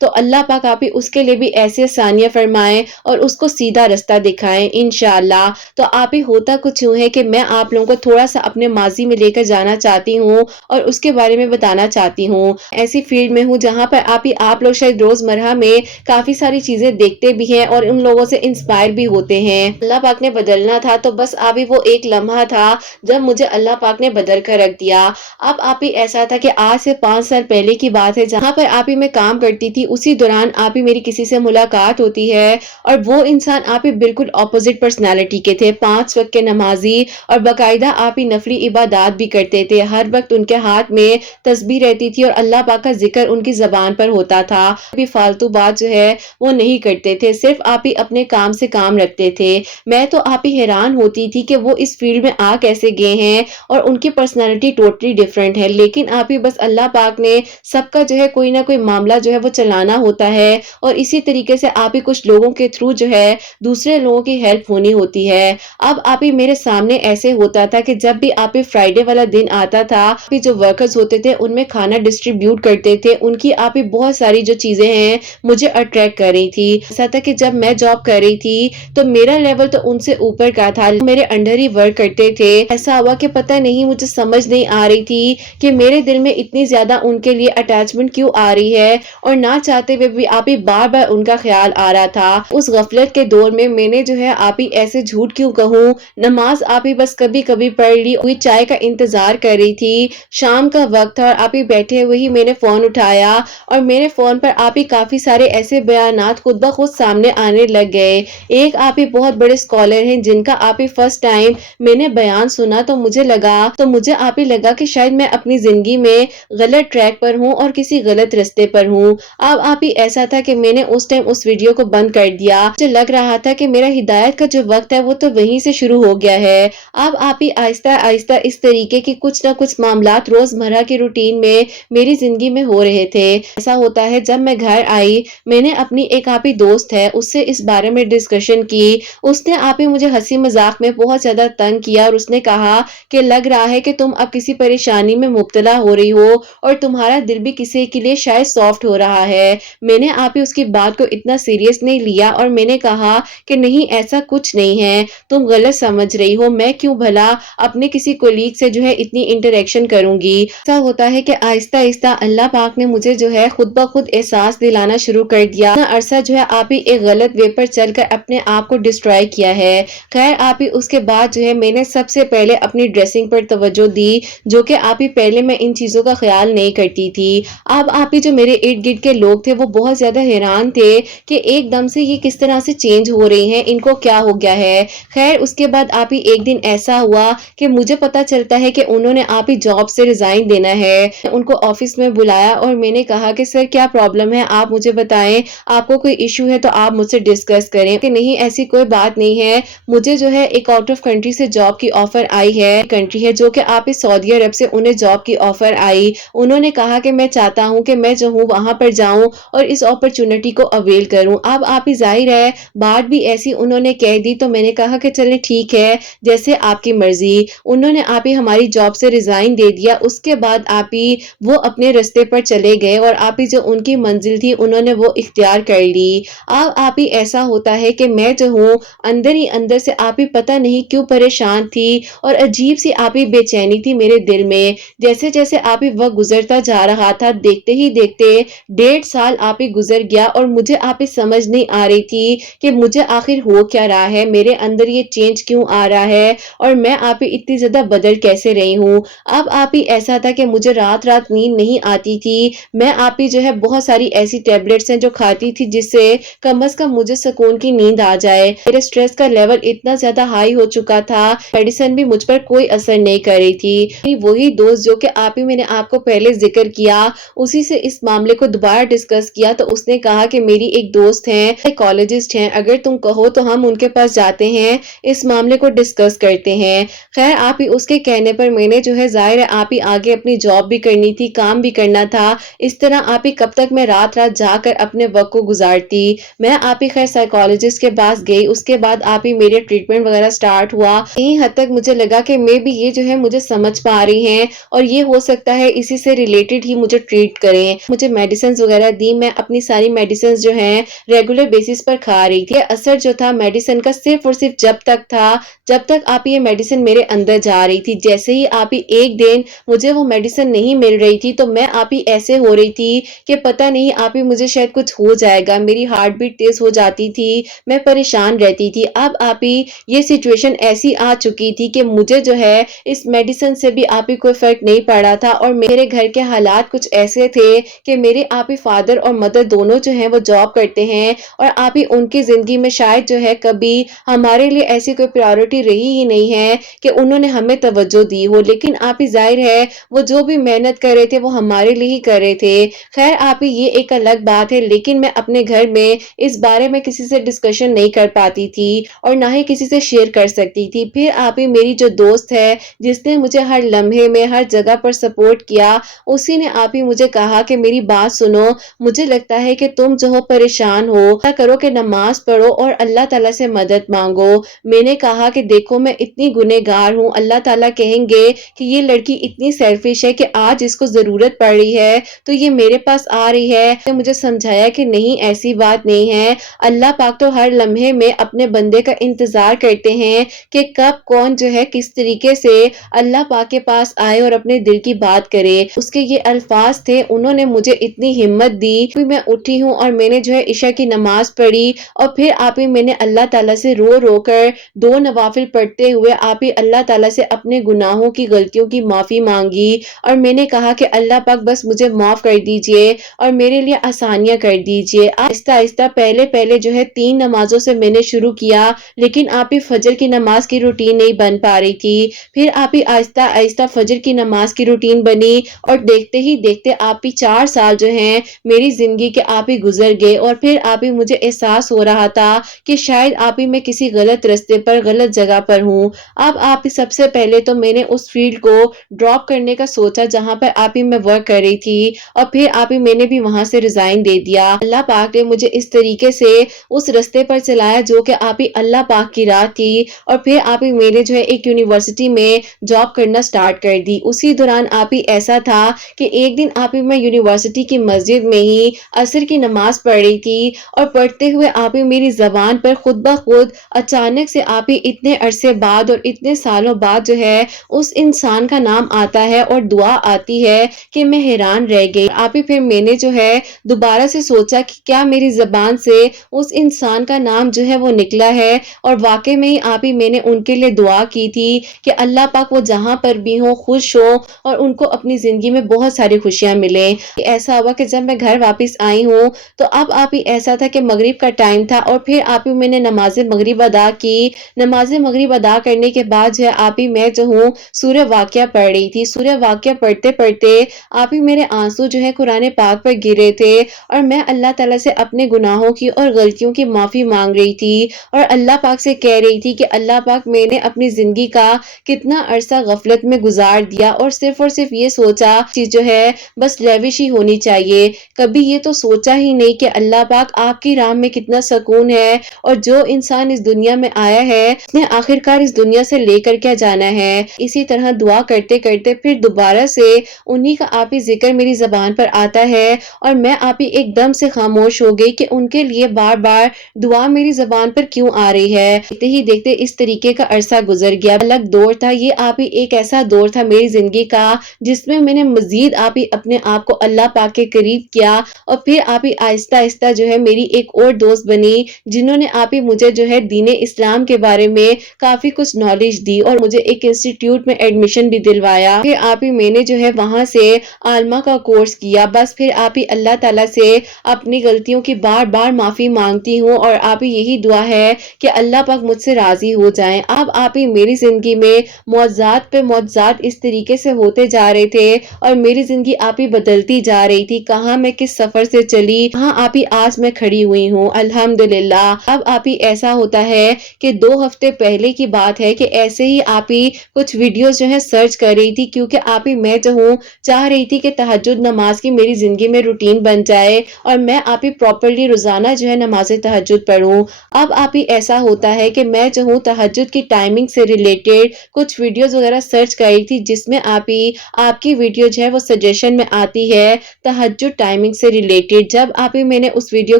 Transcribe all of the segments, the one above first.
تو اللہ پاک آپ ہی اس کے لیے بھی ایسے آسانیاں فرمائیں اور اس کو سیدھا رستہ دکھائیں انشاءاللہ۔ تو آپ ہی ہوتا کچھ یوں ہے کہ میں آپ لوگوں کو تھوڑا سا اپنے ماضی میں لے کر جانا چاہتی ہوں اور اس کے بارے میں بتانا چاہتی ہوں۔ ایسی فیلڈ میں ہوں جہاں پر آپ لوگ شاید روزمرہ میں کافی ساری چیزیں دیکھتے بھی ہیں اور ان لوگوں سے انسپائر بھی ہوتے ہیں۔ اللہ پاک نے بدلنا تھا تو بس آپ ہی وہ ایک لمحہ تھا جب مجھے اللہ پاک نے بدل کر رکھ دیا۔ اب آپ ہی ایسا تھا کہ آج سے 5 سال پہلے کی بات ہے، جہاں پر آپ ہی میں کام کرتی تھی اسی دوران آپ ہی میری کسی سے ملاقات ہوتی ہے اور وہ انسان آپ ہی بالکل اپوزٹ پرسنالٹی کے تھے، 5 وقت کے نمازی اور باقاعدہ آپ ہی نفلی عبادات بھی کرتے تھے، ہر وقت ان کے ہاتھ میں تسبیح رہتی تھی اور اللہ پاک کا ذکر ان کی زبان پر ہوتا تھا، بھی فالتو بات جو ہے وہ نہیں کرتے تھے، صرف آپ ہی اپنے کام سے کام رکھتے تھے۔ میں تو آپ ہی حیران ہوتی تھی کہ وہ اس فیلڈ میں آ کیسے گئے ہیں اور ان کی پرسنالٹی ٹوٹلی ڈیفرنٹ ہے، لیکن آپ ہی بس اللہ پاک نے سب کا جو ہے کوئی نہ کوئی معاملہ جو ہے وہ چلانا ہوتا ہے اور اسی طریقے سے آپ ہی کچھ لوگوں کے تھرو جو ہے دوسرے لوگوں کی ہیلپ ہونی ہوتی ہے۔ اب آپ ہی میرے سامنے ایسے ہوتا تھا کہ جب بھی آپ ہی فرائیڈے والا دن آتا تھا، آپ ہی جو ورکرز ہوتے تھے ان میں کھانا ڈسٹریبیوٹ کرتے تھے، ان کی آپ ہی بہت ساری جو چیزیں ہیں مجھے اٹریکٹ کر رہی تھی۔ ایسا تھا کہ جب میں جاب کر رہی تھی تو میرا لیول تو ان سے اوپر کا تھا، میرے انڈر ہی ورک کرتے تھے۔ ایسا ہوا کہ پتہ نہیں مجھے سمجھ نہیں آ رہی تھی کہ میرے دل میں اتنی زیادہ ان کے لیے اٹیچمنٹ کیوں آ رہی ہے اور نہ چاہتے ہوئے بھی آپ ہی بار بار ان کا خیال آ رہا تھا۔ اس غفلت کے دور میں نے جو ہے آپ ہی ایسے جھوٹ کیوں کہوں، نماز آپ ہی بس کبھی کبھی پڑھ لی ہوئی، چائے کا انتظار کر رہی تھی، شام کا وقت تھا اور آپ ہی بیٹھے ہوئے ہی میں نے فون اٹھایا اور میرے فون پر آپ ہی کافی سارے ایسے بیانات خود بخود سامنے آنے لگ گئے۔ ایک آپ ہی بہت بڑے اسکالر ہیں جن کا آپ ہی فرسٹ ٹائم میں نے بیان سنا تو مجھے آپ ہی لگا کہ شاید میں اپنی زندگی میں غلط ٹریک پر ہوں اور کسی غلط رستے پر ہوں۔ اب آپ ہی ایسا تھا کہ میں نے اس ٹائم اس ویڈیو کو بند کر دیا، مجھے لگ رہا تھا کہ میرا ہدایت کا جو وقت ہے وہ تو وہیں سے شروع ہو گیا ہے۔ اب آپ ہی آہستہ آہستہ اس طریقے کی کچھ نہ کچھ معاملات روزمرہ کی روٹین میں میری زندگی میں ہو رہے تھے۔ ایسا ہوتا ہے جب میں گھر آئی، میں نے اپنی ایک آپ ہی دوست ہے اس سے اس بارے میں ڈسکشن کی، اس نے آپ ہی مجھے ہنسی مذاق میں بہت زیادہ تنگ کیا اور اس نے کہا کہ لگ رہا ہے کہ تم اب کسی پریشانی میں مبتلا ہو رہی ہو اور تمہارا دل بھی کسی کے لیے شاید سافٹ ہو رہا ہے۔ میں نے آپ ہی اس کی بات کو اتنا سیریس نہیں لیا اور میں نے کہا کہ نہیں ایسا کچھ نہیں ہے، تم غلط سمجھ رہی ہو، میں کیوں بھلا اپنے کسی کولیگ سے جو ہے اتنی انٹریکشن کروں گی۔ ایسا ہوتا ہے کہ آہستہ آہستہ اللہ پاک نے مجھے جو ہے خود بخود احساس دلانا شروع کر دیا، اتنا عرصہ جو ہے آپ ہی ایک غلط وے پر چل کر اپنے آپ کو ڈسٹرائے کیا ہے۔ خیر آپ ہی اس کے بعد جو ہے میں نے سب سے پہلے اپنی ڈریسنگ پر توجہ دی، جو کہ آپ ہی پہلے میں ان چیزوں کا خیال نہیں کرتی تھی۔ اب آپ ہی جو میرے ارد گرد کے لوگ تھے وہ بہت زیادہ حیران تھے کہ ایک دم سے یہ کس طرح سے چینج ہو رہی ہیں، ان کو کیا ہو گیا ہے۔ خیر اس کے بعد آپ ہی ایک دن ایسا ہوا کہ مجھے پتا چلتا ہے کہ انہوں نے آپ ہی جاب سے ریزائن دینا ہے۔ ان کو آفس میں بلایا اور میں نے کہا کہ سر کیا پرابلم ہے، آپ مجھے بتائیں، آپ کو کوئی ایشو ہے تو آپ مجھ سے ڈسکس کریں۔ کہ نہیں ایسی کوئی بات نہیں ہے، مجھے جو ہے ایک آؤٹ آف کنٹری سے جاب کی آفر آئی ہے، کنٹری ہے جو کہ آپ ہی سعودی عرب سے انہیں جاب کی آفر آئی۔ انہوں نے کہا کہ میں چاہتا ہوں کہ میں جو ہوں وہاں پر جاؤں اور اس اپرچونٹی کو اویل کروں۔ اب آپ ہی ظاہر ہے بات بھی ایسی انہوں نے کہہ دی تو میں نے کہا کہ چلیں ٹھیک ہے جیسے آپ کی مرضی۔ انہوں نے آپ ہی ہماری جاب سے ریزائن دے دیا، اس کے بعد آپ ہی وہ اپنے رستے پر چلے گئے اور آپ ہی جو ان کی منزل تھی انہوں نے وہ اختیار کر لی۔ اب آپ ہی ایسا ہوتا ہے کہ میں جو ہوں اندر ہی اندر سے آپ ہی پتہ نہیں کیوں پریشان تھی اور عجیب سی آپ ہی بے چینی تھی میرے دل میں۔ جیسے جیسے آپ ہی وقت گزرتا جا رہا تھا، دیکھتے ہی دیکھتے 1.5 سال آپ ہی گزر گیا اور مجھے آپ ہی سمجھ نہیں آ رہی تھی کہ مجھے آخر ہو کیا رہا ہے، میرے اندر یہ چینج کیوں آ رہا ہے اور میں آپ ہی اتنی زیادہ بدل کیسے رہی ہوں۔ اب آپ ہی ایسا تھا کہ مجھے رات رات نیند نہیں آتی تھی، میں آپ ہی جو ہے بہت ساری ایسی ٹیبلٹس ہیں جو کھاتی تھی جس سے کم از کم مجھے سکون کی نیند آ جائے۔ میرے سٹریس کا لیول اتنا زیادہ ہائی ہو چکا تھا، میڈیسن بھی مجھ پر کوئی اثر نہیں کر رہی تھی۔ وہی دوست جو کہ آپ ہی میں نے آپ کو پہلے ذکر کیا، اسی سے اس معاملے کو دوبارہ ڈسکس کیا تو اس نے کہا کہ میری ایک دوست ہیں سائیکالوجسٹ ہیں، اگر تم کہو تو ہم ان کے پاس جاتے ہیں، اس معاملے کو ڈسکس کرتے ہیں۔ خیر آپ ہی اس کے کہنے پر میں نے جو ہے ظاہر ہے آپ ہی آگے اپنی جاب بھی کرنی تھی، کام بھی کرنا تھا، اس طرح آپ ہی کب تک میں رات رات جا کر اپنے وقت کو گزارتی۔ میں آپ ہی خیر سائیکالوجسٹ کے پاس گئی، اس کے بعد آپ ہی میرے ٹریٹمنٹ وغیرہ سٹارٹ ہوا۔ یہیں حد تک مجھے لگا کہ میں بھی یہ جو ہے مجھے سمجھ پا رہی ہیں اور یہ ہو سکتا ہے اسی سے ریلیٹڈ ہی مجھے ٹریٹ کریں، مجھے میڈیسنز وغیرہ وغیرہ دی، میں اپنی ساری میڈیسنز جو ہیں ریگولر بیسس پر کھا رہی تھی۔ اثر جو تھا میڈیسن کا صرف اور صرف جب تک تھا جب تک آپ یہ میڈیسن میرے اندر جا رہی تھی۔ جیسے ہی آپ ہی ایک دن مجھے وہ میڈیسن نہیں مل رہی تھی تو میں آپ ہی ایسے ہو رہی تھی کہ پتہ نہیں آپ ہی مجھے شاید کچھ ہو جائے گا، میری ہارٹ بیٹ تیز ہو جاتی تھی، میں پریشان رہتی تھی۔ اب آپ ہی یہ سچویشن ایسی آ چکی تھی کہ مجھے جو ہے اس میڈیسن سے بھی آپ ہی کوئی فرق نہیں پڑا تھا، اور میرے گھر کے حالات کچھ ایسے تھے کہ میرے آپ ہی فادر اور مدر دونوں جو ہیں وہ جاب کرتے ہیں، اور آپ ہی ان کی زندگی میں شاید جو ہے کبھی ہمارے لیے ایسی کوئی پرائیورٹی رہی ہی نہیں ہے کہ انہوں نے ہمیں توجہ دی ہو، لیکن آپ ہی ظاہر ہے وہ جو بھی محنت کر رہے تھے وہ ہمارے لیے ہی کر رہے تھے۔ خیر آپ ہی یہ ایک الگ بات ہے، لیکن میں اپنے گھر میں اس بارے میں کسی سے ڈسکشن نہیں کر پاتی تھی اور نہ ہی کسی سے شیئر کر سکتی تھی۔ پھر آپ ہی میری جو دوست ہے جس نے مجھے ہر لمحے میں ہر جگہ پر سپورٹ کیا، اسی نے آپ ہی مجھے کہا کہ میری بات سنو، مجھے لگتا ہے کہ تم جو ہو پریشان ہو، ایسا کرو کہ نماز پڑھو اور اللہ تعالیٰ سے مدد مانگو۔ میں نے کہا کہ دیکھو میں اتنی گنہگار ہوں، اللہ تعالیٰ کہیں گے کہ یہ لڑکی اتنی سیلفش ہے کہ آج اس کو ضرورت پڑ رہی ہے تو یہ میرے پاس آ رہی ہے۔ مجھے سمجھایا کہ نہیں ایسی بات نہیں ہے، اللہ پاک تو ہر لمحے میں اپنے بندے کا انتظار کرتے ہیں کہ کب کون جو ہے کس طریقے سے اللہ پاک کے پاس آئے اور اپنے دل کی بات کرے۔ اس کے یہ الفاظ تھے، انہوں نے مجھے اتنی ہمت دی۔ پھر میں اٹھی ہوں اور میں نے جو ہے عشاء کی نماز پڑھی، اور پھر آپ ہی میں نے اللہ تعالیٰ سے رو رو کر 2 نوافل پڑھتے ہوئے آپ ہی اللہ تعالیٰ سے اپنے گناہوں کی غلطیوں کی معافی مانگی، اور میں نے کہا کہ اللہ پاک بس مجھے معاف کر دیجئے اور میرے لیے آسانیاں کر دیجئے۔ آہستہ آہستہ پہلے جو ہے 3 نمازوں سے میں نے شروع کیا، لیکن آپ ہی فجر کی نماز کی روٹین نہیں بن پا رہی تھی۔ پھر آپ ہی آہستہ آہستہ فجر کی نماز کی روٹین بنی، اور دیکھتے ہی دیکھتے آپ ہی 4 سال جو ہیں میری زندگی کے آپ ہی گزر گئے، اور پھر آپ ہی مجھے احساس ہو رہا تھا کہ شاید آپ ہی میں کسی غلط رستے پر غلط جگہ پر ہوں۔ اب آپ ہی سب سے پہلے تو میں نے اس فیلڈ کو ڈراپ کرنے کا سوچا جہاں پر آپ ہی میں ورک کر رہی تھی، اور پھر آپ ہی میں نے بھی وہاں سے ریزائن دے دیا۔ اللہ پاک نے مجھے اس طریقے سے اس رستے پر چلایا جو کہ آپ ہی اللہ پاک کی راہ تھی، اور پھر آپ ہی میں نے جو ہے ایک یونیورسٹی میں جاب کرنا سٹارٹ کر دی۔ اسی دوران آپ ہی ایسا تھا کہ ایک دن آپ ہی میں یونیورسٹی کی مسجد میں ہی عصر کی نماز پڑھ رہی تھی، اور پڑھتے ہوئے آپ ہی میری زبان پر خود بخود اچانک سے آپ ہی اتنے عرصے بعد اور اتنے سالوں بعد جو ہے اس انسان کا نام آتا ہے اور دعا آتی ہے کہ میں حیران رہ گئی۔ آپ ہی پھر میں نے جو ہے دوبارہ سے سوچا کہ کیا میری زبان سے اس انسان کا نام جو ہے وہ نکلا ہے، اور واقع میں ہی آپ ہی میں نے ان کے لیے دعا کی تھی کہ اللہ پاک وہ جہاں پر بھی ہوں خوش ہوں اور ان کو اپنی زندگی میں بہت ساری خوشیاں ملیں۔ ایسا ہوا کہ جب میں گھر واپس آئی ہوں تو اب آپ ہی ایسا تھا کہ مغرب کا ٹائم تھا، اور پھر آپ ہی میں نے نماز مغرب ادا کی۔ نماز مغرب ادا کرنے کے بعد جو ہے آپ ہی میں جو ہوں سورہ واقعہ پڑھ رہی تھی۔ سورہ واقعہ پڑھتے پڑھتے آپ ہی میرے آنسو جو ہے قرآن پاک پر گرے تھے، اور میں اللہ تعالیٰ سے اپنے گناہوں کی اور غلطیوں کی معافی مانگ رہی تھی، اور اللہ پاک سے کہہ رہی تھی کہ اللہ پاک میں نے اپنی زندگی کا کتنا عرصہ غفلت میں گزار دیا، اور صرف یہ سوچا کہ جو ہے بس لیوش ہی ہونی چاہیے، کبھی یہ تو سوچا ہی نہیں کہ اللہ پاک آپ کی راہ میں کتنا سکون ہے، اور جو انسان اس دنیا میں آیا ہے اس نے آخرکار اس دنیا سے لے کر کیا جانا ہے۔ اسی طرح دعا کرتے کرتے پھر دوبارہ سے انہی کا آپ ہی ذکر میری زبان پر آتا ہے، اور میں آپ ہی ایک دم سے خاموش ہو گئی کہ ان کے لیے بار بار دعا میری زبان پر کیوں آ رہی ہے۔ دیکھتے ہی دیکھتے اس طریقے کا عرصہ گزر گیا، الگ دور تھا یہ، آپ ہی ایک ایسا دور تھا میری زندگی کا جس میں میں نے مزید آپ ہی اپنے آپ کو اللہ پاک کے قریب کیا، اور پھر آپ ہی آہستہ آہستہ جو ہے میری ایک اور دوست بنی جنہوں نے آپ ہی مجھے جو ہے دین اسلام کے بارے میں کافی کچھ نالج دی، اور مجھے ایک انسٹیٹیوٹ میں ایڈمیشن بھی دلوایا۔ پھر آپ ہی میں نے جو ہے وہاں سے عالمہ کا کورس کیا۔ بس پھر آپ ہی اللہ تعالیٰ سے اپنی غلطیوں کی بار بار معافی مانگتی ہوں، اور آپ ہی یہی دعا ہے کہ اللہ پاک مجھ سے راضی ہو جائیں۔ اب آپ ہی میری زندگی میں معجزات پہ معجزات اس طریقے سے ہوتے جا رہے تھے، اور میری زندگی آپ ہی بدلتی جا رہی تھی، کہاں میں کس سفر سے چلی کہاں آپ ہی آج میں کھڑی ہوئی ہوں الحمدللہ۔ اب آپ ہی ایسا ہوتا ہے کہ 2 ہفتے پہلے کی بات ہے کہ ایسے ہی آپ ہی کچھ ویڈیوز جو ہے سرچ کر رہی تھی، کیونکہ آپ ہی میں جو ہوں چاہ رہی تھی کہ تہجد نماز کی میری زندگی میں روٹین بن جائے، اور میں آپ ہی پراپرلی روزانہ جو ہے نماز تہجد پڑھوں۔ اب آپ ہی ایسا ہوتا ہے کہ میں جو ہوں تہجد کی ٹائمنگ سے ریلیٹڈ کچھ ویڈیوز وغیرہ سرچ کر رہی تھی، جس میں آپ ہی آپ کی ویڈیو جو ہے وہ سجیشن میں آتی ہے تہجد ٹائمنگ سے ریلیٹڈ. جب آپ ہی میں نے اس ویڈیو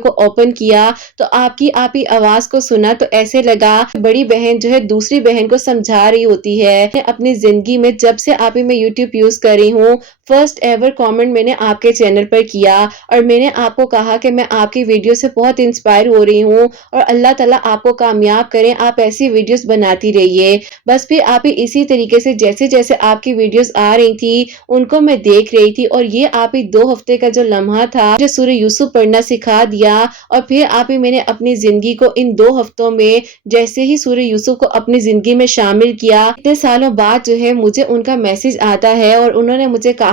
کو اوپن کیا تو آپ کی آواز کو سنا تو ایسے لگا بڑی بہن جو ہے دوسری بہن کو سمجھا رہی ہوتی ہے. اپنی زندگی میں جب سے آپ ہی میں یوٹیوب یوز کر رہی ہوں فرسٹ ایور کامنٹ میں نے آپ کے چینل پر کیا اور میں نے آپ کو کہا کہ میں آپ کی ویڈیو سے بہت انسپائر ہو رہی ہوں اور اللہ تعالیٰ آپ کو کامیاب کریں. آپ ایسی ویڈیوز بناتی رہیے. بس پھر آپ ہی اسی طریقے سے جیسے جیسے آپ کی ویڈیوز آ رہی تھی ان کو میں دیکھ رہی تھی اور یہ آپ ہی 2 ہفتے کا جو لمحہ تھا جو سورہ یوسف پڑھنا سکھا دیا. اور پھر آپ ہی میں نے اپنی زندگی کو ان 2 ہفتوں میں جیسے ہی سورہ یوسف کو اپنی زندگی میں شامل کیا اتنے سالوں بعد جو ہے مجھے ان کا میسج آتا ہے اور انہوں نے مجھے کہا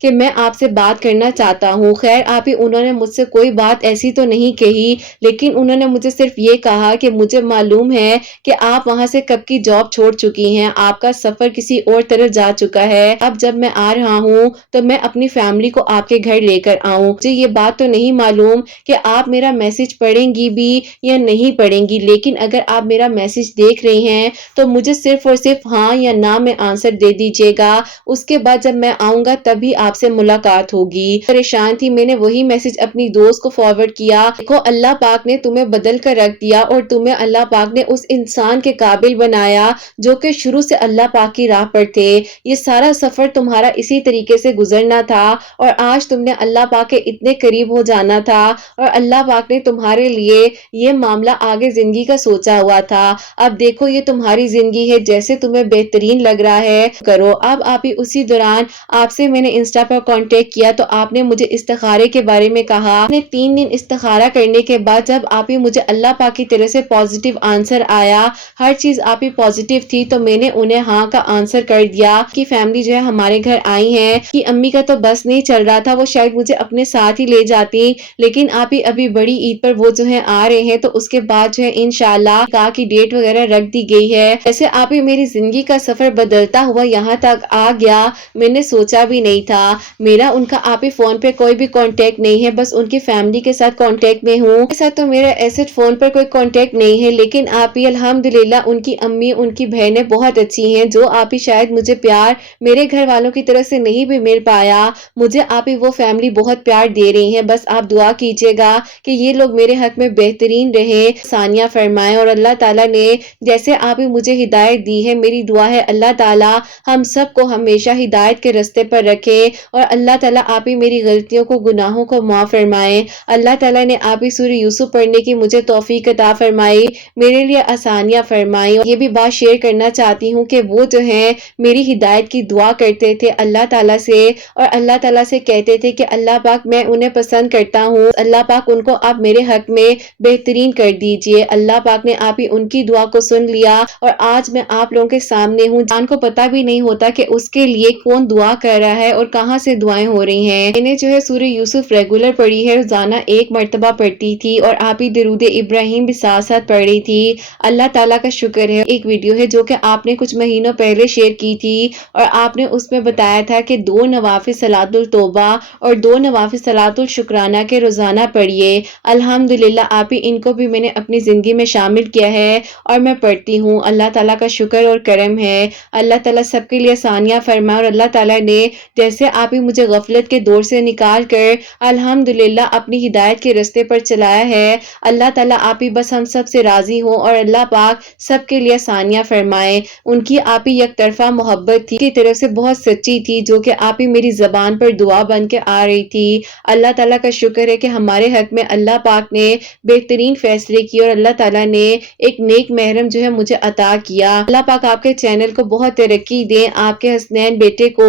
کہ میں آپ سے بات کرنا چاہتا ہوں. خیر آپ ہی انہوں نے مجھ سے کوئی بات ایسی تو نہیں کہی لیکن انہوں نے مجھے صرف یہ کہا کہ مجھے معلوم ہے کہ آپ وہاں سے کب کی جاب چھوڑ چکی ہیں, آپ کا سفر کسی اور طرف جا چکا ہے. اب جب میں آ رہا ہوں تو میں اپنی فیملی کو آپ کے گھر لے کر آؤں. مجھے یہ بات تو نہیں معلوم کہ آپ میرا میسج پڑھیں گی بھی یا نہیں پڑھیں گی لیکن اگر آپ میرا میسج دیکھ رہی ہیں تو مجھے صرف اور صرف ہاں یا نہ میں آنسر دے دیجیے گا. اس کے بعد جب میں آؤں گا تبھی آپ سے ملاقات ہوگی. پریشان تھی میں نے وہی میسج اپنی دوست کو فارورڈ کیا. دیکھو اللہ پاک نے تمہیں بدل کر رکھ دیا اور تمہیں اللہ پاک نے اس انسان کے قابل بنایا جو کہ شروع سے اللہ پاک کی راہ پر تھے. یہ سارا سفر تمہارا اسی طریقے سے گزرنا تھا اور آج تم نے اللہ پاک کے اتنے قریب ہو جانا تھا اور اللہ پاک نے تمہارے لیے یہ معاملہ آگے زندگی کا سوچا ہوا تھا. اب دیکھو یہ تمہاری زندگی ہے, جیسے تمہیں بہترین لگ رہا ہے کرو. اب آپ ہی اسی دوران آپ سے میں نے انسٹا پر کانٹیکٹ کیا تو آپ نے مجھے استخارے کے بارے میں کہا. میں 3 دن استخارہ کرنے کے بعد جب آپ ہی مجھے اللہ پاک کی طرف سے پازیٹیو آنسر آیا, ہر چیز آپ ہی پازیٹیو تھی تو میں نے انہیں ہاں کا آنسر کر دیا. کہ فیملی جو ہے ہمارے گھر آئی ہیں کہ امی کا تو بس نہیں چل رہا تھا, وہ شاید مجھے اپنے ساتھ ہی لے جاتی لیکن آپ ہی ابھی بڑی عید پر وہ جو ہے آ رہے ہیں تو اس کے بعد جو ہے انشاءاللہ نکاح کی ڈیٹ وغیرہ رکھ دی گئی ہے. ایسے آپ ہی میری زندگی کا سفر بدلتا ہوا یہاں تک آ گیا میں نے سوچا بھی نہیں تھا. میرا ان کا آپ ہی فون پہ کوئی بھی کانٹیکٹ نہیں ہے, بس ان کی فیملی کے ساتھ کانٹیکٹ میں ہوں. ایسا تو میرا ایسے فون پر کوئی کانٹیکٹ نہیں ہے لیکن آپ ہی الحمدللہ ان کی امی ان کی بہنیں بہت اچھی ہیں جو آپ ہی شاید مجھے پیار میرے گھر والوں کی طرف سے نہیں بھی مل پایا. مجھے آپ ہی وہ فیملی بہت پیار دے رہی ہیں. بس آپ دعا کیجیے گا کہ یہ لوگ میرے حق میں بہترین رہے, ثانیہ فرمائیں اور اللہ تعالیٰ نے جیسے آپ ہی مجھے ہدایت دی ہے میری دعا ہے اللہ تعالیٰ ہم سب کو ہمیشہ ہدایت کے راستے پر رکھے اور اللہ تعالیٰ آپ ہی میری غلطیوں کو گناہوں کو معاف فرمائے. اللہ تعالیٰ نے آپ ہی سورہ یوسف پڑھنے کی مجھے توفیق عطا فرمائی, میرے لیے آسانیاں فرمائی. یہ بھی بات شیئر کرنا چاہتی ہوں کہ وہ جو ہیں میری ہدایت کی دعا کرتے تھے اللہ تعالیٰ سے اور اللہ تعالیٰ سے کہتے تھے کہ اللہ پاک میں انہیں پسند کرتا ہوں, اللہ پاک ان کو آپ میرے حق میں بہترین کر دیجئے. اللہ پاک نے آپ ہی ان کی دعا کو سن لیا اور آج میں آپ لوگوں کے سامنے ہوں. جان کو پتہ بھی نہیں ہوتا کہ اس کے لیے کون دعا کر رہا ہے اور کہاں سے دعائیں ہو رہی ہیں. میں نے جو ہے سورہ یوسف ریگولر پڑھی ہے, روزانہ 1 مرتبہ پڑھتی تھی اور آپ ہی درود ابراہیم بھی ساتھ ساتھ پڑھ رہی تھی. اللہ تعالیٰ کا شکر ہے ایک ویڈیو ہے جو کہ آپ نے کچھ مہینوں پہلے شیئر کی تھی اور آپ نے اس میں بتایا تھا کہ 2 نوافل صلاۃ التوبہ اور 2 نوافل صلاۃ الشکرانہ کے روزانہ پڑھیے. الحمدللہ آپ ہی ان کو بھی میں نے اپنی زندگی میں شامل کیا ہے اور میں پڑھتی ہوں. اللہ تعالیٰ کا شکر اور کرم ہے. اللہ تعالیٰ سب کے لیے آسانیاں فرمائے اور اللہ تعالیٰ نے جیسے آپ ہی مجھے غفلت کے دور سے نکال کر الحمدللہ اپنی ہدایت کے راستے پر چلایا ہے. اللہ تعالیٰ آپ ہی بس ہم سب سے راضی ہوں اور اللہ پاک سب کے لیے آسانیاں فرمائے. ان کی آپ ہی یک طرفہ محبت تھی کی طرف سے بہت سچی تھی جو کہ آپ ہی میری زبان پر دعا بن کے آ رہی تھی. اللہ تعالیٰ کا شکر ہے کہ ہمارے حق میں اللہ پاک نے بہترین فیصلے کیے اور اللہ تعالیٰ نے ایک نیک محرم جو ہے مجھے عطا کیا. اللہ پاک آپ کے چینل کو بہت ترقی دے, آپ کے حسنین بیٹے کو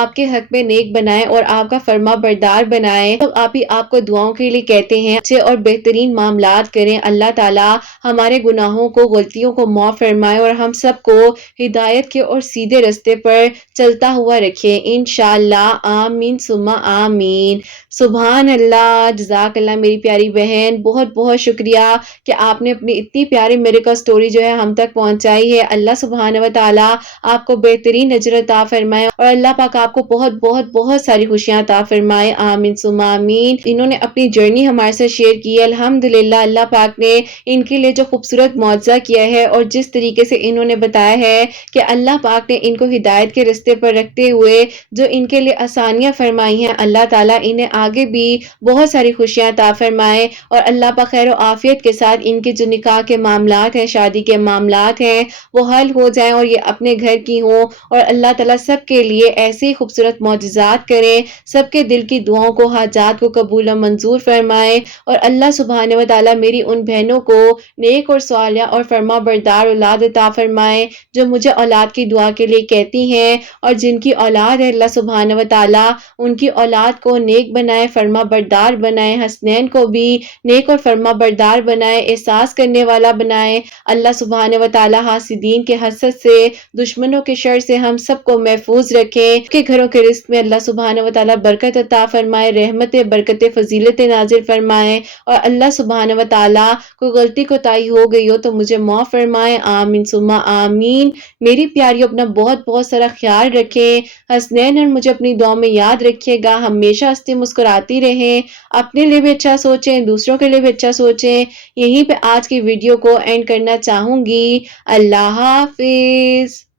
آپ کے حق میں نیک بنائے اور آپ کا فرما بردار بنائے. تو آپ ہی آپ کو دعاؤں کے لیے کہتے ہیں اچھے اور بہترین معاملات کریں. اللہ تعالیٰ ہمارے گناہوں کو غلطیوں کو معاف فرمائے اور ہم سب کو ہدایت کے اور سیدھے راستے پر چلتا ہوا رکھے انشاءاللہ. آمین ثم آمین. سبحان اللہ. جزاک اللہ میری پیاری بہن, بہت بہت شکریہ کہ آپ نے اپنی اتنی پیاری میریکل سٹوری جو ہے ہم تک پہنچائی ہے. اللہ سبحانہ و تعالی آپ کو بہترین اجر عطا فرمائے اور اللہ پاک آپ کو بہت بہت بہت ساری خوشیاں عطا فرمائے. آمین ثم آمین. انہوں نے اپنی جرنی ہمارے ساتھ شیئر کی ہے. الحمدللہ اللہ پاک نے ان کے لیے جو خوبصورت معجزہ کیا ہے اور جس طریقے سے انہوں نے بتایا ہے کہ اللہ پاک نے ان کو ہدایت کے راستے پر رکھتے ہوئے جو ان کے لیے آسانیاں فرمائی ہیں, اللہ تعالیٰ انہیں آگے بھی بہت ساری خوشیاں عطا فرمائے اور اللہ پاک خیر و عافیت کے ساتھ ان کے جو نکاح کے معاملات ہیں، شادی کے معاملات ہیں، وہ حل ہو جائیں اور یہ اپنے گھر کی ہوں، اور اللہ تعالیٰ سب کے لیے ایسے ہی خوبصورت معجزات کرے، سب کے دل کی دعاؤں کو، حاجات کو قبول و منظور فرمائے، اور اللہ سبحانہ و تعالیٰ میری ان بہنوں کو نیک اور صالحہ اور فرما بردار اولاد عطا فرمائے جو مجھے اولاد کی دعا کے لیے کہتی ہیں، اور جن کی اولاد ہے اللہ سبحانہ و تعالیٰ ان کی اولاد کو نیک بنائے، فرما بردار بنائے، حسنین کو بھی نیک اور فرما بردار بنائے، احساس کرنے والا بنائے۔ اللہ سبحانہ و تعالیٰ حاسدین کے حسد سے، دشمنوں کے شر سے ہم سب کو محفوظ رکھے، کے گھروں کے رزق میں اللہ سبحانہ و تعالیٰ برکت عطا فرمائے، رحمت برکت فضیلت نازل فرمائے، اور اللہ سبحانہ و تعالیٰ کوئی غلطی کوتاہی ہو گئی ہو تو مجھے معاف فرمائے، آمین ثم آمین۔ میری پیاریوں اپنا بہت بہت سارا خیال رکھیں، حسنین اور مجھے اپنی دعا میں یاد رکھیے گا، ہمیشہ ہنستی مسکراتی رہیں، اپنے لیے بھی اچھا سوچیں، دوسروں کے لیے بھی اچھا سوچیں۔ یہیں پہ آج کی ویڈیو کو اینڈ کرنا چاہوں گی۔ اللہ حافظ۔